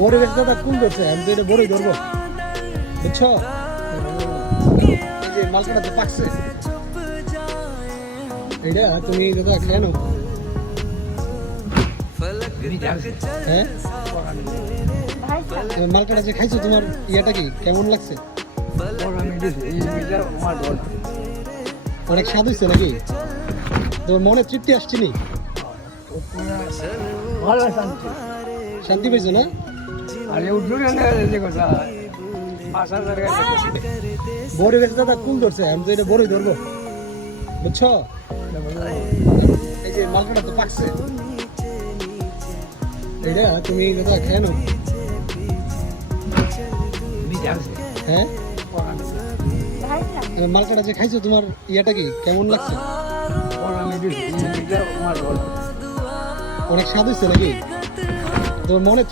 বড় বেশ দাদা কুল ধরছে, আমি তো এটা বড়ই ধরবো, বুঝছো? এই যে মালকাটা তো পাকছে, এটা তুমি দাদা খেয়ে নাও। হ্যাঁ, মালকাটা যে খাইছো তোমার ইয়াটা কি কেমন লাগছে? অনেক স্বাদ হয়েছে নাকি? তোমার মনে তৃপ্তি আসছে নি? শান্তি পেয়েছো না? বড় বেশ দাদা কুল ধরছে, আমি তো এটা বড়ই ধরবো, বুঝছো? এই যে মালকাটা তো পাকছে, এটা তুমি দাদা খেয়ে নাও। হ্যাঁ, মালকাটা যে খাইছো তোমার ইয়াটা কি কেমন লাগছে? অনেক স্বাদ হয়েছে নাকি? তোমার মনে